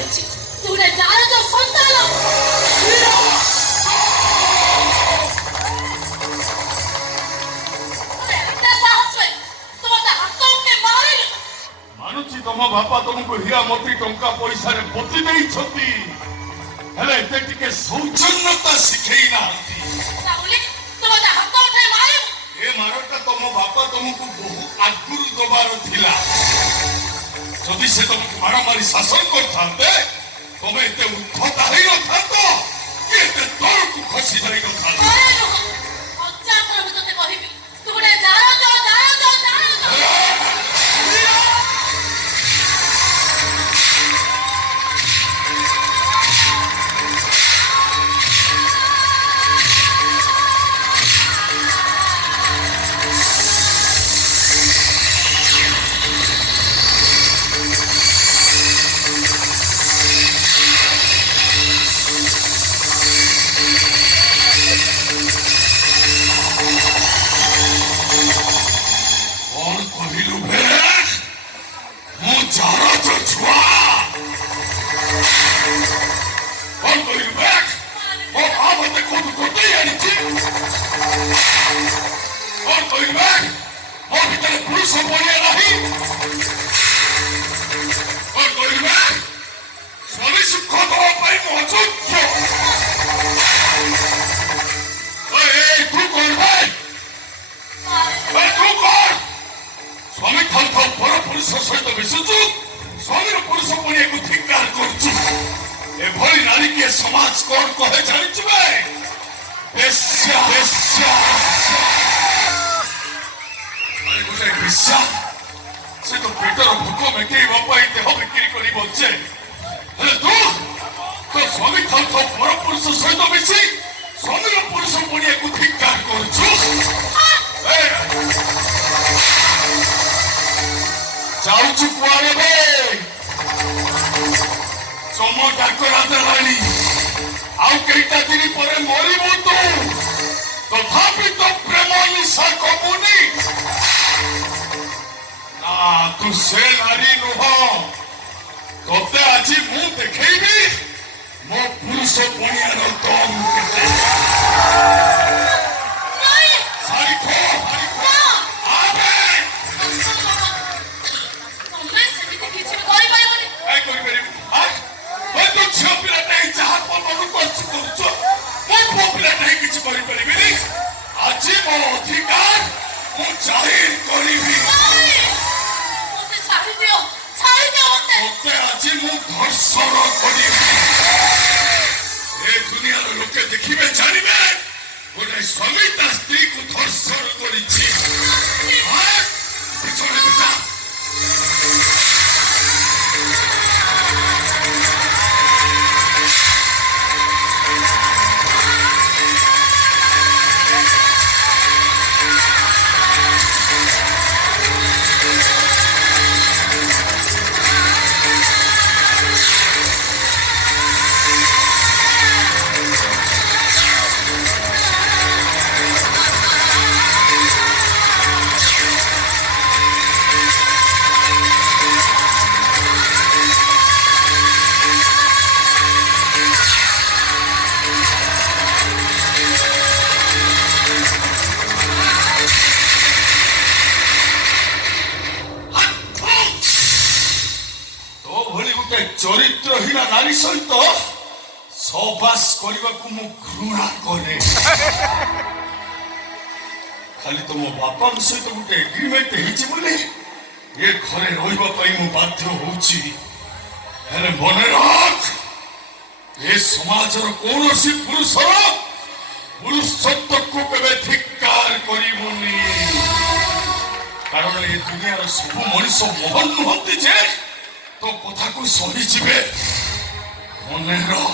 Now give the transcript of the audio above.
ରହିଛି ତୁ ଗୋଟେ ଜାରଜ ସନ୍ତାନ। ମାନୁଛି ତମ ବାପା ତମକୁ ହୀରା ମୋତି ଟଙ୍କା ପଇସାରେ ପୋତି ଦେଇଛନ୍ତି, ହେଲେ ଏତେ ଟିକେ ସୌଜନ୍ୟତା ଶିଖେଇ ନାହାନ୍ତି। ଏ ମାରଟା ତମ ବାପା ତମକୁ ବହୁ ଆଗରୁ ଦବାର ଥିଲା। ଯଦି ସେ ତମକୁ ମାର ମାରି ଶାସନ କରିଥାନ୍ତେ ତମେ ଏତେ ଉଦ୍ଧତା ହେଇନଥାନ୍ତ କି ଏତେ ତଳକୁ ଖସି ଯାଇନଥାନ୍ତ। समाज कौन कहे जानिछु बे बेश्या बेश्या अरे गोटे बेश्या से तो पेटर भूख मेटेइबा पाई देह बिक्री करी बचे हेले तू तो स्वामी थाउ थाउ पर पुरुष सहित मिसी स्वामीर पुरुष पणिया को धिक्कार करछु। जाउछु कुआरे बे सोमो डाकरा देलानी आउ केइटा दिन पर मरिबो तथापि तो प्रेम निशा कमुनी ना तू से नारी नुह तोते आज मु देखेबी मो पुरुष पणियार दम केते सारी खो आबे तमे सेमिति किछि करि पाइबनी काय करि परिबी तो झियो पिला नहीं जहाँ पर मनु करछु करछु मो पुओ पिला नहीं किछि करि परिबिनी आज मो अधिकार मु जाहिर करिबी। मते छाड़ी दियो मते आज मु धर्षण करिबी। ए दुनिया रो लोके देखिबे जानिबे गोटे स्वामी ता स्त्री को धर्षण करिछि। हां पिछने जा चरित्रहीन नारी सहित सहवास करने को मु घृणा करे। खाली तुम बापा सहित गोटे एग्रीमेंट होइछि बोले ये घरे रहिबा पई मु बाध्य होउछि। हेले मन रख ये समाजर कौनसी पुरुषर पुरुषत्व को केबे धिक्कार करिबोनी कारण ये दुनियार सब मनुष्य मोहन नुहंती जे तो कथा को सही जीवे मन रख।